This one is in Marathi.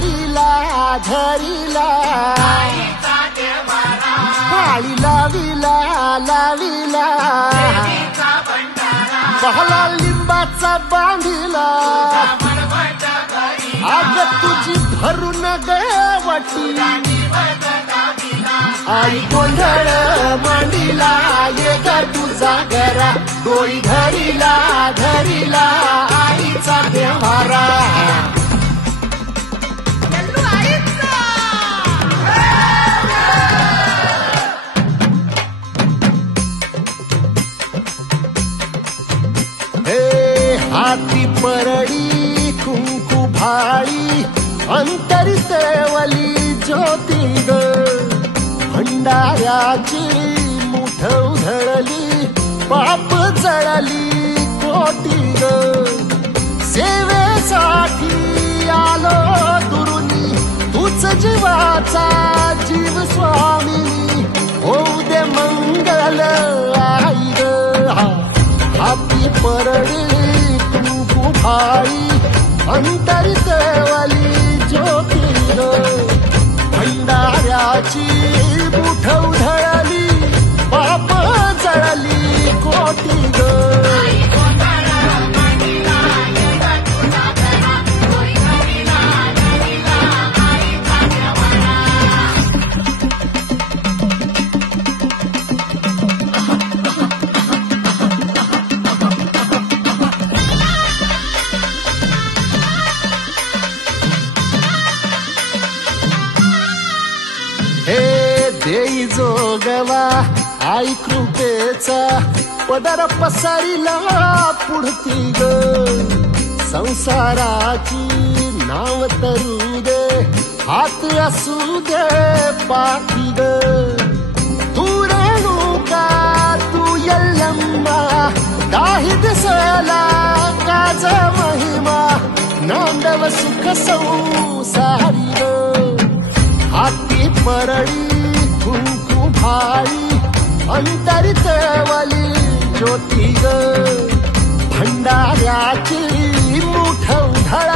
घरीला घरीला पाळी लाविला लाविला पहला लिंबाचा बांधिला आग तुझी भरून गवटी आई गोंधळ मांडीला ये ग तुझा घरा डोळी घरीला घरीला आईचा देवारा हाती परडी कुंकू भाळी अंतरी तेवली ज्योती ग भंडाऱ्याची मुठ उधळली पाप जळली कोटी ग सेवेसाठी आलो दुरुनी तूच जीवाचा जीव स्वामी होऊ दे मंगल आई ग हाती परडी भाई अंतरी तेवली ज्योती ग भंडाऱ्याची मुठ उधळली पाप जळली कोटी ग देई जोगवा आई कृपेचा पदर पसरिला पुढती ग संसाराची नाव तरू दे हात असू दे पाठी ग तू रेणुका तू यल्लम्मा काही दिसला काज महिमा नांदव सुख संसारी ग हाती परडी कुंकू भाई अंतरी तेवली ज्योती ग भंडाऱ्याची मुठ उधळ